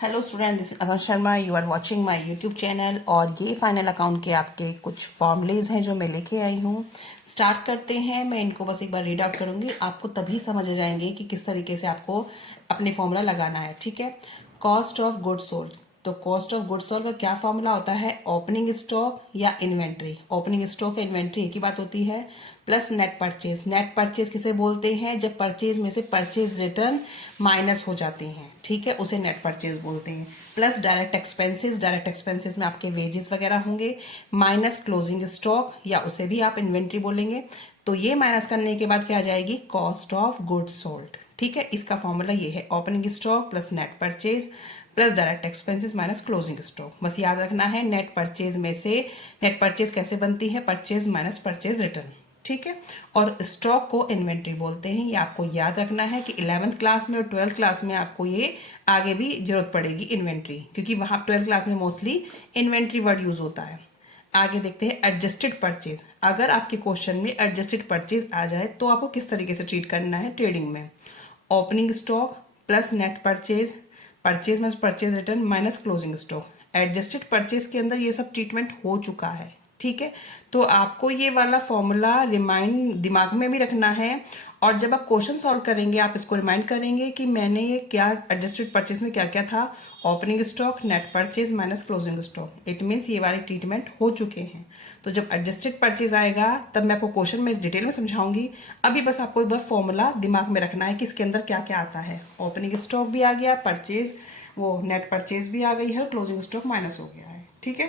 Hello student, this Abhay Sharma. You are watching my YouTube channel. और ये final account के आपके कुछ फॉर्मूलेज हैं जो मैं लेके आई हूँ। स्टार्ट करते हैं। मैं इनको बस एक बार रीड आउट करूँगी, आपको तभी समझ आ जाएंगे कि किस तरीके से आपको अपने फॉर्मूला लगाना है। ठीक है। Cost of goods sold. तो कॉस्ट ऑफ गुड्स सोल्ड का क्या फॉर्मूला होता है? ओपनिंग स्टॉक या इन्वेंट्री। ओपनिंग स्टॉक या इन्वेंट्री एक ही बात होती है। Plus net purchase. Net purchase किसे बोलते हैं? जब परचेज में से परचेज रिटर्न माइनस हो जाती हैं, ठीक है, उसे नेट परचेज बोलते हैं। Plus direct expenses. Direct expenses में आपके वेजेस वगैरह होंगे। माइनस क्लोजिंग स्टॉक, या उसे भी आप इन्वेंट्री बोलेंगे। तो ये माइनस करने के बाद क्या आ जाएगी? Cost of goods sold. ठीक है। इसका फॉर्मूला ये है, opening stock plus net purchase plus direct expenses minus closing stock. बस याद रखना है नेट परचेज में से नेट परचेज कैसे बनती है? Purchase minus purchase return. ठीक है। और स्टॉक को इन्वेंट्री बोलते हैं। ये आपको याद रखना है कि 11th क्लास में और 12th क्लास में आपको ये आगे भी जरूरत पड़ेगी इन्वेंट्री, क्योंकि वहाँ 12th क्लास में मोस्टली इन्वेंट्री वर्ड यूज होता है। आगे देखते हैं एडजस्टेड परचेज। अगर आपके क्वेश्चन में एडजस्टेड परचेज आ जाए तो आपको किस तरीके से ट्रीट करना है ट्रेडिंग में? Opening stock plus net purchase, purchase में purchase return minus closing stock. Adjusted purchase के अंदर ये सब ट्रीटमेंट हो चुका है। ठीक है। तो आपको ये वाला फॉर्मूला रिमाइंड दिमाग में भी रखना है, और जब आप क्वेश्चन सॉल्व करेंगे आप इसको रिमाइंड करेंगे कि मैंने ये क्या एडजस्टेड परचेज में क्या क्या था। Opening stock, net purchase minus closing stock. It means ये वाले ट्रीटमेंट हो चुके हैं। तो जब एडजस्टेड परचेज आएगा तब मैं आपको क्वेश्चन में डिटेल में समझाऊंगी। अभी बस आपको एक बार फॉर्मूला दिमाग में रखना है कि इसके अंदर क्या क्या आता है। ओपनिंग स्टॉक भी आ गया, परचेज वो नेट परचेज भी आ गई है, क्लोजिंग स्टॉक माइनस हो गया है। ठीक है।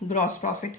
Gross profit,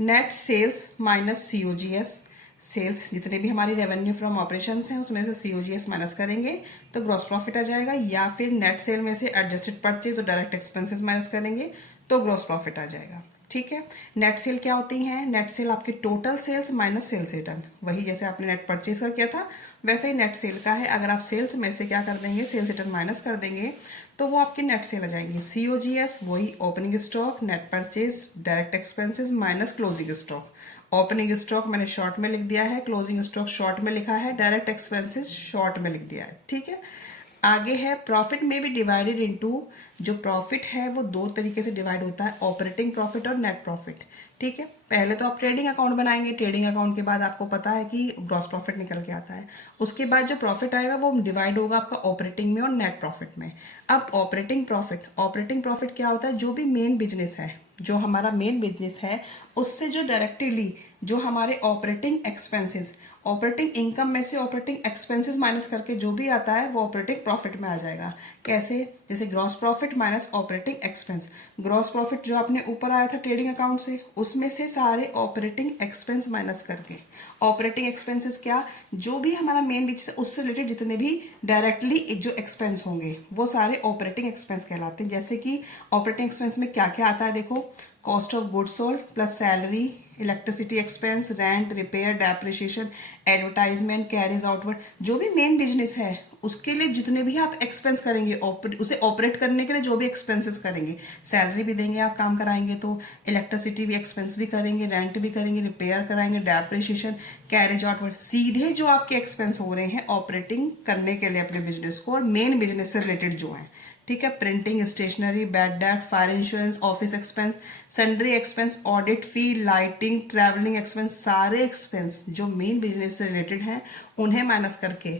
net sales minus COGS. Sales जितने भी हमारी रेवेन्यू फ्रॉम ऑपरेशंस हैं उसमें से सीओजीएस माइनस करेंगे तो ग्रॉस प्रॉफिट आ जाएगा, या फिर नेट सेल में से एडजस्टेड परचेज और डायरेक्ट एक्सपेंसेस माइनस करेंगे तो ग्रॉस प्रॉफिट आ जाएगा। ठीक है। नेट सेल क्या होती है? नेट सेल आपकी total sales minus sales return. वही जैसे आपने नेट परचेज का किया था वैसे ही नेट सेल का है। अगर आप सेल्स में से क्या कर देंगे? सेल्स रिटर्न माइनस कर देंगे तो वो आपकी नेट सेल आ जाएंगी। सीओजीएस वही opening stock, net purchase, direct expenses minus closing stock. Opening stock मैंने शॉर्ट में लिख दिया है, क्लोजिंग स्टॉक शॉर्ट में लिखा है, डायरेक्ट एक्सपेंसेस शॉर्ट में लिख दिया है। ठीक है। आगे है प्रॉफिट में भी डिवाइडेड इनटू। जो प्रॉफिट है वो दो तरीके से डिवाइड होता है, ऑपरेटिंग प्रॉफिट और नेट प्रॉफिट। ठीक है। पहले तो आप ट्रेडिंग अकाउंट बनाएंगे, ट्रेडिंग अकाउंट के बाद आपको पता है कि ग्रॉस प्रॉफिट निकल के आता है। उसके बाद जो प्रॉफिट आएगा वो डिवाइड होगा आपका ऑपरेटिंग में और नेट प्रॉफिट में। अब ऑपरेटिंग प्रॉफिट, ऑपरेटिंग प्रॉफिट क्या होता है? जो भी मेन बिजनेस है, जो हमारा मेन बिजनेस है उससे जो डायरेक्टली जो हमारे ऑपरेटिंग एक्सपेंसेस, ऑपरेटिंग इनकम में से ऑपरेटिंग एक्सपेंसेस माइनस करके जो भी आता है वो ऑपरेटिंग प्रॉफिट में आ जाएगा। कैसे? जैसे gross profit minus operating expense. Gross profit जो आपने ऊपर आया था ट्रेडिंग अकाउंट से, उसमें से सारे ऑपरेटिंग एक्सपेंस माइनस करके। ऑपरेटिंग एक्सपेंसेस क्या? जो भी हमारा मेन बिजनेस है उससे रिलेटेड जितने भी डायरेक्टली जो एक्सपेंस होंगे वो सारे ऑपरेटिंग एक्सपेंस कहलाते हैं। जैसे कि ऑपरेटिंग एक्सपेंस में क्या क्या आता है देखो, cost of goods sold plus salary, electricity expense, rent, repair, depreciation, advertisement, carries outward. जो भी मेन बिजनेस है उसके लिए जितने भी आप एक्सपेंस करेंगे, उसे ऑपरेट करने के लिए जो भी एक्सपेंसेस करेंगे, सैलरी भी देंगे आप काम कराएंगे तो, इलेक्ट्रिसिटी भी एक्सपेंस भी करेंगे, रेंट भी करेंगे, रिपेयर कराएंगे, डेप्रिसिएशन, कैरेज आउटवर्ड, सीधे जो आपके एक्सपेंस हो रहे हैं ऑपरेटिंग करने के लिए अपने बिजनेस को और मेन बिजनेस से रिलेटेड जो है। ठीक है। Printing, stationery, bad debt, fire insurance, office expense, sundry expense, audit fee, lighting, travelling expense, सारे एक्सपेंस जो मेन बिजनेस से रिलेटेड हैं उन्हें माइनस करके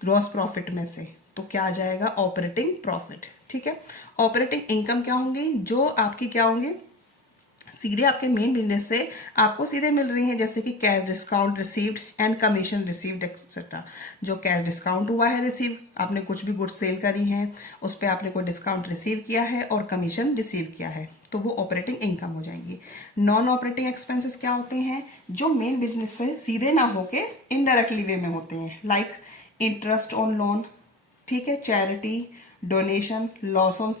ग्रॉस प्रॉफिट में से तो क्या आ जाएगा? Operating profit. ठीक है। ऑपरेटिंग इनकम क्या होंगी? जो आपकी क्या होंगे? सीधे आपके मेन बिजनेस से आपको सीधे मिल रही हैं, जैसे कि cash discount received and commission received etcetera. जो कैश डिस्काउंट हुआ है रिसीव, आपने कुछ भी गुड्स सेल करी हैं उस पर आपने कोई डिस्काउंट रिसीव किया है और कमीशन रिसीव किया है तो वो ऑपरेटिंग इनकम हो जाएंगी। नॉन ऑपरेटिंग एक्सपेंसेस क्या होते हैं? जो मेन बिजनेस से सीधे ना होके इनडायरेक्टली वे में होते हैं, लाइक इंटरेस्ट ऑन लोन, ठीक है, charity, donation, loss on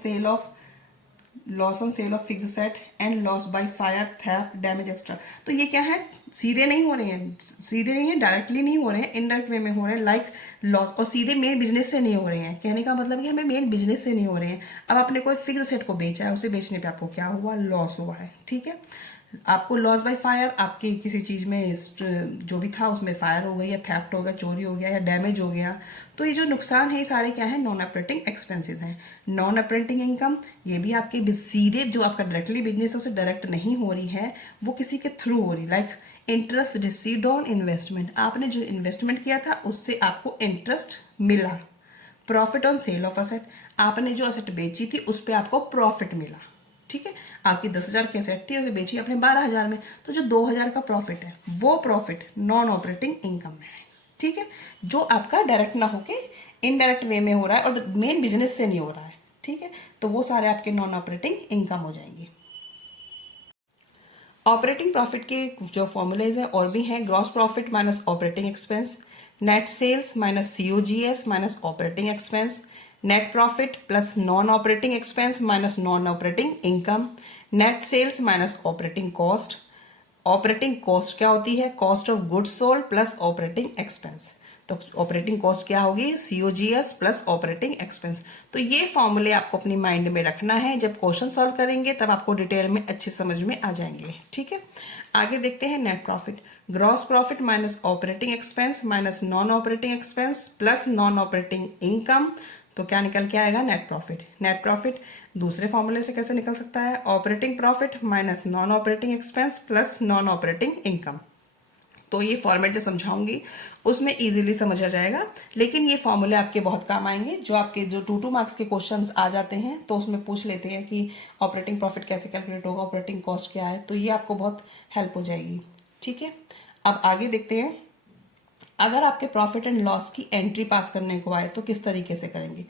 sale of fix set and loss by fire, theft, damage extra. तो ये क्या है? सीधे नहीं हो रहे हैं, सीधे नहीं है, डायरेक्टली नहीं हो रहे हैं, इनडायरेक्ट वे में हो रहे हैं, लाइक लॉस। और सीधे मेन बिजनेस से नहीं हो रहे हैं, कहने का मतलब कि हमें मेन बिजनेस से नहीं हो रहे हैं। अब आपने कोई फिक्स सेट को बेचा है, उसे बेचने पे आपको क्या हुआ? लॉस हुआ है। ठीक है। आपको लॉस बाय फायर, आपकी किसी चीज़ में जो भी था उसमें फायर हो गई या थेफ्ट हो गया, चोरी हो गया या डैमेज हो गया, तो ये जो नुकसान है ये सारे क्या है, नॉन ऑपरेटिंग एक्सपेंसेस हैं। नॉन ऑपरेटिंग इनकम, ये भी आपके सीधे जो आपका डायरेक्टली बिजनेस है उसे डायरेक्ट नहीं हो रही है, वो किसी के थ्रू हो रही, like interest received on investment, आपने जो इन्वेस्टमेंट किया था उससे आपको इंटरेस्ट मिला। Profit on sale of asset, आपने जो असेट बेची थी उस पर आपको प्रॉफिट मिला। ठीक है, आपकी 10,000 की असेट थी, उसे बेची आपने 12,000 में, तो जो 2,000 का प्रॉफिट है वो प्रॉफिट नॉन ऑपरेटिंग इनकम में है। ठीक है, जो आपका डायरेक्ट ना होके इनडायरेक्ट वे में हो रहा है और मेन बिजनेस से नहीं हो रहा है। ठीक है, तो वो सारे आपके नॉन ऑपरेटिंग इनकम हो जाएंगे। ऑपरेटिंग प्रॉफिट के जो फॉर्मूलेज हैं और भी हैं, gross profit minus operating expense, net sales minus COGS minus operating expense, net profit plus non operating expense minus non operating income, net sales minus operating cost. Operating cost क्या होती है, cost of goods sold plus operating expense. तो operating cost क्या होगी, COGS plus operating expense. तो ये फॉर्मूले आपको अपनी माइंड में रखना है, जब क्वेश्चन सॉल्व करेंगे तब आपको डिटेल में अच्छे समझ में आ जाएंगे। ठीक है, आगे देखते हैं net profit, gross profit minus operating expense minus non operating expense plus non operating income, तो क्या निकल के आएगा, नेट प्रॉफिट। नेट प्रॉफिट दूसरे फॉर्मूले से कैसे निकल सकता है, operating profit minus non operating expense plus non operating income. तो ये फॉर्मेट जो समझाऊंगी उसमें इजीली समझ आ जाएगा, लेकिन ये फॉर्मूले आपके बहुत काम आएंगे। जो आपके जो 2 मार्क्स के क्वेश्चंस आ जाते हैं तो उसमें पूछ लेते हैं कि ऑपरेटिंग प्रॉफिट कैसे कैलकुलेट होगा, ऑपरेटिंग कॉस्ट क्या है, तो ये आपको बहुत हेल्प हो जाएगी। ठीक है, अब आगे देखते हैं, अगर आपके प्रॉफिट एंड लॉस की एंट्री पास करने को आए तो किस तरीके से करेंगे।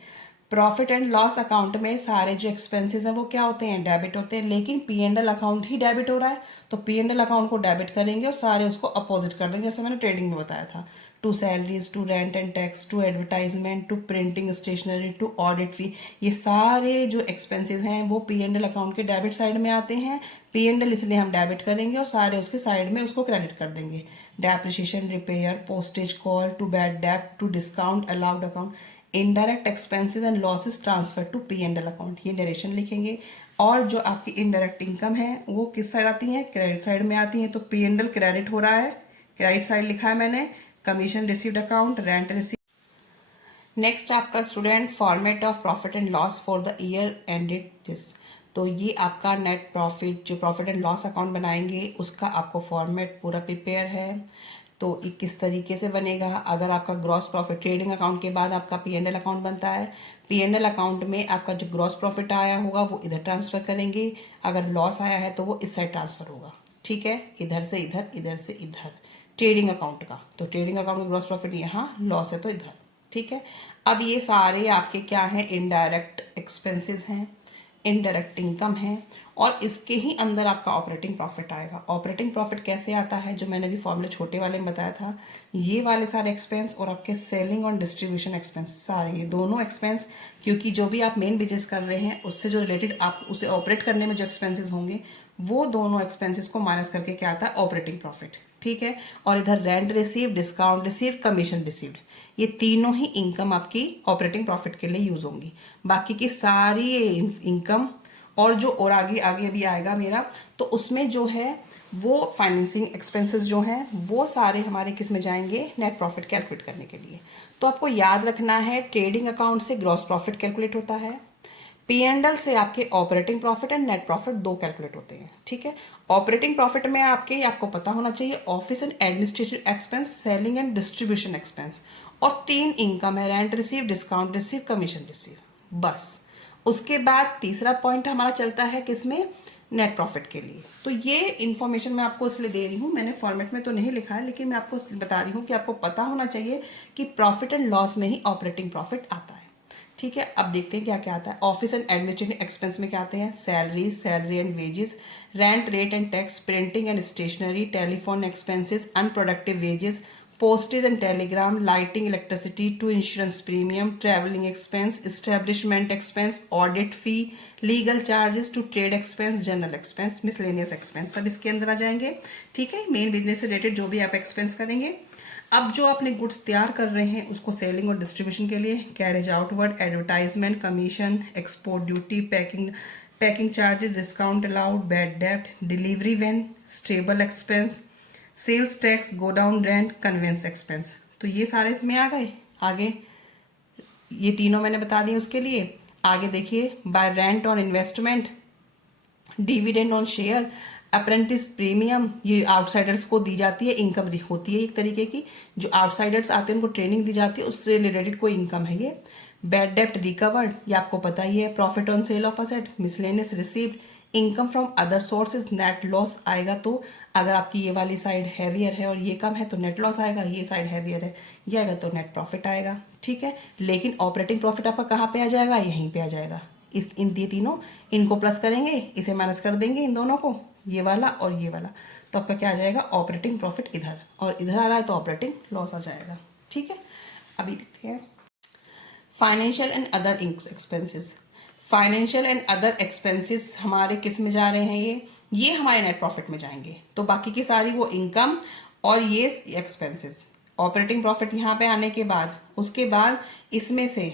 प्रॉफिट एंड लॉस अकाउंट में सारे जो एक्सपेंसेस हैं वो क्या होते हैं, डेबिट होते हैं, लेकिन P and L account he debit हो रहा है, तो पी एंड एल अकाउंट को डेबिट करेंगे और सारे उसको अपोजिट कर देंगे, जैसे मैंने ट्रेडिंग में बताया था, to salaries, to rent and tax, to advertisement, to printing stationery, to audit fee, ये सारे जो एक्सपेंसेस हैं वो पी एंड एल अकाउंट के डेबिट साइड में आते हैं। पी एंड एल इसलिए हम डेबिट करेंगे और सारे उसके साइड में उसको क्रेडिट कर देंगे। Depreciation, repair, postage, call, to bad debt, to discount allowed account, indirect expenses and losses transfer to P and L account, ये नरेशन लिखेंगे। और जो आपकी इनडायरेक्ट इनकम है वो किस साइड आती है, क्रेडिट साइड में आती है, तो पी एंड एल क्रेडिट हो रहा है, क्रेडिट साइड लिखा है मैंने, commission received account, rent receive. Next आपका student, format of profit and loss for the year ended this, तो ये आपका नेट प्रॉफिट जो प्रॉफिट एंड लॉस अकाउंट बनाएंगे उसका आपको फॉर्मेट पूरा प्रिपेयर है। तो ये किस तरीके से बनेगा, अगर आपका ग्रॉस प्रॉफिट ट्रेडिंग अकाउंट के बाद आपका पी एंड एल अकाउंट बनता है, पी एंड एल अकाउंट में आपका जो ग्रॉस प्रॉफिट आया होगा वो इधर ट्रांसफर करेंगे, अगर लॉस आया है तो वो इस साइड ट्रांसफर होगा। ठीक है, इधर से इधर, इधर से इधर, ट्रेडिंग अकाउंट का, तो ट्रेडिंग अकाउंट में ग्रॉस प्रॉफिट यहाँ, लॉस है तो इधर। ठीक है, अब ये सारे आपके क्या हैं, इनडायरेक्ट एक्सपेंसेस हैं, इनडायरेक्ट इनकम है, और इसके ही अंदर आपका ऑपरेटिंग प्रॉफिट आएगा। ऑपरेटिंग प्रॉफिट कैसे आता है, जो मैंने भी फॉर्मूले छोटे वाले में बताया था, ये वाले सारे एक्सपेंस और आपके सेलिंग और डिस्ट्रीब्यूशन एक्सपेंस, सारे ये दोनों एक्सपेंस, क्योंकि जो भी आप मेन बिजनेस कर रहे हैं उससे जो रिलेटेड आप उसे ऑपरेट करने में जो एक्सपेंसेस होंगे वो दोनों एक्सपेंसेस को माइनस करके क्या आता है, ऑपरेटिंग प्रॉफिट। ठीक है, और इधर rent receive, discount receive, commission received, ये तीनों ही इनकम आपकी ऑपरेटिंग प्रॉफिट के लिए यूज होंगी। बाकी की सारी इनकम और जो और आगे आगे अभी आएगा मेरा, तो उसमें जो है वो फाइनेंसिंग एक्सपेंसेस जो हैं वो सारे हमारे किस में जाएंगे, नेट प्रॉफिट कैलकुलेट करने के लिए। तो आपको याद रखना है, ट्रेडिंग अकाउंट से ग्रॉस प्रॉफिट कैलकुलेट होता है, पी एंड एल से आपके operating profit and net profit दो कैलकुलेट होते हैं। ठीक है, ऑपरेटिंग प्रॉफिट में आपको पता होना चाहिए office and administrative expense, selling and distribution expense, और 3 इनकम है, rent receive, discount receive, commission receive, बस। उसके बाद तीसरा पॉइंट हमारा चलता है किसमें, नेट प्रॉफिट के लिए। तो ये इन्फॉर्मेशन मैं आपको इसलिए दे रही हूँ, मैंने फॉर्मेट में तो नहीं लिखा है, लेकिन मैं आपको बता रही हूँ कि आपको पता होना चाहिए कि प्रॉफिट एंड लॉस में ही ऑपरेटिंग प्रॉफिट आता है। ठीक है, अब देखते हैं क्या क्या आता है। ऑफिस एंड एडमिनिस्ट्रेटिव एक्सपेंस में क्या आते हैं, salary, salary and wages, rent, rate and tax, printing and stationery, telephone expenses, unproductive wages, postage and telegram, lighting, electricity, to insurance premium, travelling expense, establishment expense, audit fee, legal charges, to trade expense, general expense, miscellaneous expense, सब इसके अंदर आ जाएंगे। ठीक है, main business से related जो भी आप एक्सपेंस करेंगे। अब जो अपने गुड्स तैयार कर रहे हैं उसको सेलिंग और डिस्ट्रीब्यूशन के लिए, carriage outward, advertisement, commission, export duty, packing, packing charges, discount allowed, bad डेब्ट, delivery van, stable expense, sales tax, godown rent, conveyance expense. तो ये सारे इसमें आ गए। आगे ये तीनों मैंने बता दिए उसके लिए। आगे देखिए, bye rent on investment, dividend on share, apprentice premium, ये आउटसाइडर्स को दी जाती है, इनकम होती है एक तरीके की। जो आउटसाइडर्स आते हैं उनको ट्रेनिंग दी जाती है, उससे रिलेटेड कोई इनकम है ये। बैड डेप्ट रिकवर्ड, ये आपको पता ही है। Profit on sale of asset, miscellaneous received, income from other sources, net loss आएगा। तो अगर आपकी ये वाली साइड हैवियर है और ये कम है तो नेट लॉस आएगा, ये साइड हैवियर है ये आएगा तो नेट प्रॉफिट आएगा। ठीक है, लेकिन ऑपरेटिंग प्रॉफिट आपका कहाँ पे आ जाएगा? यहीं पे आ जाएगा। इस इन ये तीनों, इनको प्लस करेंगे, इसे माइनस कर देंगे, इन दोनों को, ये वाला और ये वाला, तो आपका क्या आ जाएगा? ऑपरेटिंग प्रॉफिट इधर, और इधर आ रहा है तो ऑपरेटिंग लॉस आ जाएगा। ठीक है, अभी देखते हैं financial and other expenses. Financial and other expenses हमारे किस में जा रहे हैं? ये हमारे नेट प्रॉफिट में जाएंगे। तो बाकी की सारी वो इनकम और ये एक्सपेंसेस। ऑपरेटिंग प्रॉफिट यहाँ पे आने के बाद, उसके बाद इसमें से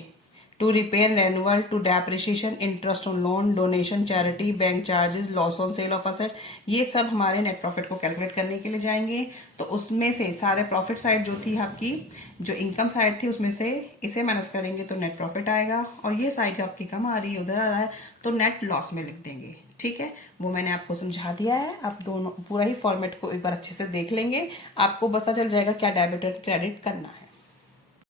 to repair renewal, to depreciation, interest on loan, donation, charity, bank charges, loss on sale of asset, ये सब हमारे नेट प्रॉफिट को कैलकुलेट करने के लिए जाएंगे। तो उसमें से सारे प्रॉफिट साइड जो थी आपकी, जो इनकम साइड थी, उसमें से इसे माइनस करेंगे तो नेट प्रॉफिट आएगा, और ये साइड आपकी कम आ रही है, उधर आ रहा है, तो नेट लॉस में लिख देंगे। ठीक है, वो मैंने आपको समझा दिया है। आप दोनों पूरा ही फॉर्मेट को एक बार अच्छे से देख लेंगे, आपको पता चल जाएगा क्या डेबिट और क्रेडिट करना है।